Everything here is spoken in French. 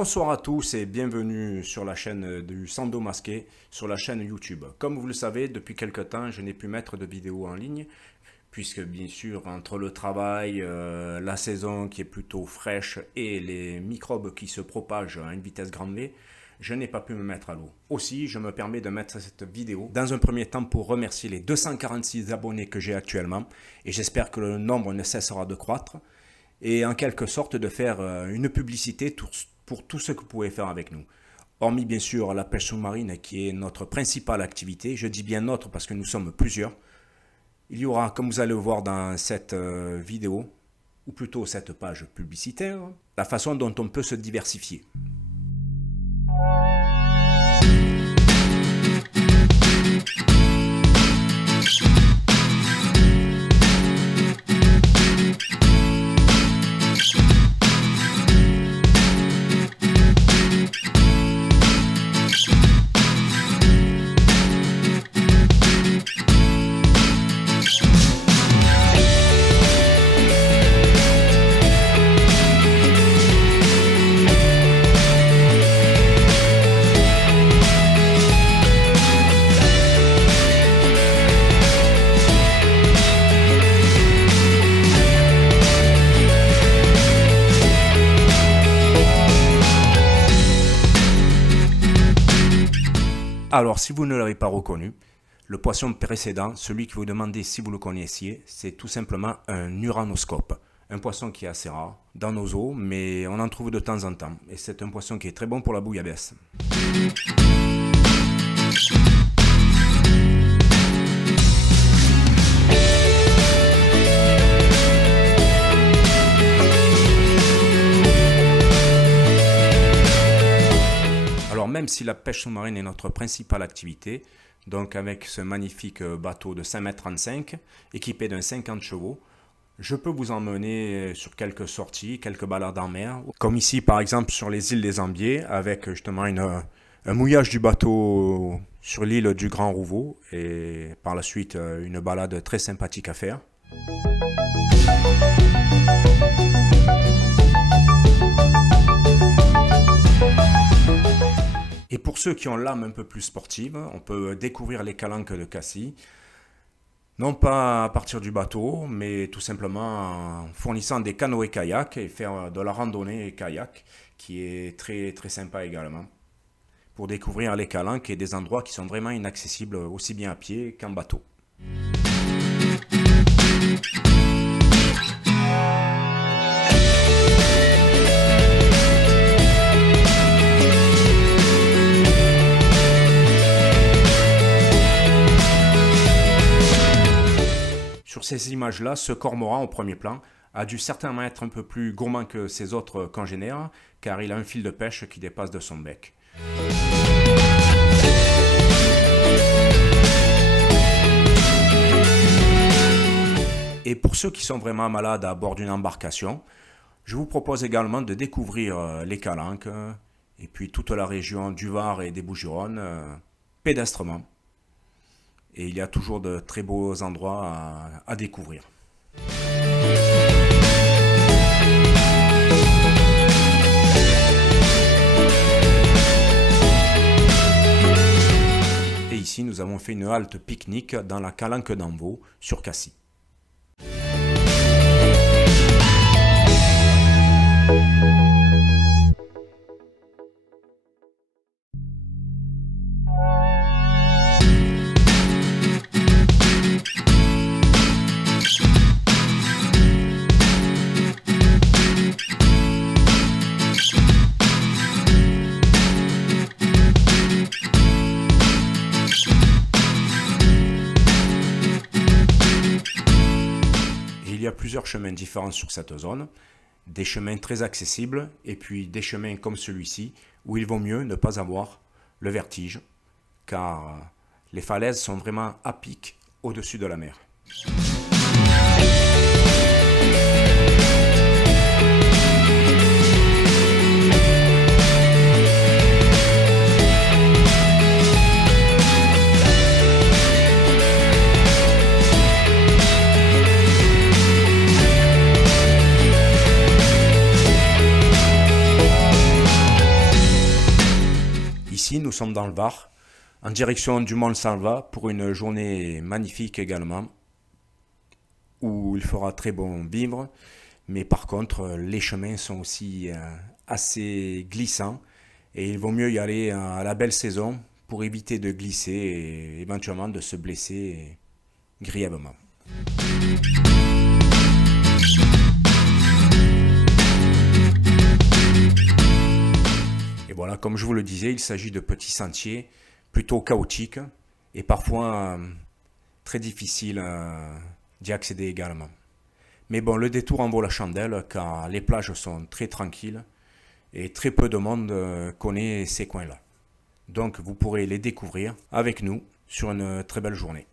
Bonsoir à tous et bienvenue sur la chaîne du Sando Masqué, sur la chaîne YouTube. Comme vous le savez, depuis quelque temps, je n'ai pu mettre de vidéos en ligne, puisque bien sûr, entre le travail, la saison qui est plutôt fraîche et les microbes qui se propagent à une vitesse grand V, je n'ai pas pu me mettre à l'eau. Aussi, je me permets de mettre cette vidéo dans un premier temps pour remercier les 246 abonnés que j'ai actuellement, et j'espère que le nombre ne cessera de croître, et en quelque sorte de faire une publicité pour tout ce que vous pouvez faire avec nous. Hormis bien sûr la pêche sous-marine qui est notre principale activité, je dis bien notre parce que nous sommes plusieurs. Il y aura, comme vous allez le voir dans cette vidéo, ou plutôt cette page publicitaire, la façon dont on peut se diversifier. Alors, si vous ne l'avez pas reconnu, le poisson précédent, celui que vous demandez si vous le connaissiez, c'est tout simplement un uranoscope. Un poisson qui est assez rare dans nos eaux, mais on en trouve de temps en temps. Et c'est un poisson qui est très bon pour la bouillabaisse. Même si la pêche sous-marine est notre principale activité, donc avec ce magnifique bateau de 5,35 m, équipé d'un 50 chevaux, je peux vous emmener sur quelques sorties, quelques balades en mer, comme ici par exemple sur les îles des Ambiers, avec justement un mouillage du bateau sur l'île du Grand Rouveau, et par la suite une balade très sympathique à faire. Et pour ceux qui ont l'âme un peu plus sportive, on peut découvrir les calanques de Cassis, non pas à partir du bateau, mais tout simplement en fournissant des canoës-kayaks et faire de la randonnée kayak, qui est très très sympa également, pour découvrir les calanques et des endroits qui sont vraiment inaccessibles aussi bien à pied qu'en bateau. Sur ces images-là, ce cormoran au premier plan a dû certainement être un peu plus gourmand que ses autres congénères, car il a un fil de pêche qui dépasse de son bec. Et pour ceux qui sont vraiment malades à bord d'une embarcation, je vous propose également de découvrir les calanques et puis toute la région du Var et des Bouches-du-Rhône pédestrement. Et il y a toujours de très beaux endroits à découvrir. Et ici, nous avons fait une halte pique-nique dans la calanque d'Anvaux, sur Cassis. Il y a plusieurs chemins différents sur cette zone, des chemins très accessibles et puis des chemins comme celui-ci où il vaut mieux ne pas avoir le vertige car les falaises sont vraiment à pic au-dessus de la mer. sommes dans le Var, en direction du Mont Salva pour une journée magnifique également, où il fera très bon vivre, mais par contre les chemins sont aussi assez glissants et il vaut mieux y aller à la belle saison pour éviter de glisser et éventuellement de se blesser grièvement. Et voilà, comme je vous le disais, il s'agit de petits sentiers plutôt chaotiques et parfois très difficiles d'y accéder également. Mais bon, le détour en vaut la chandelle car les plages sont très tranquilles et très peu de monde connaît ces coins-là. Donc vous pourrez les découvrir avec nous sur une très belle journée.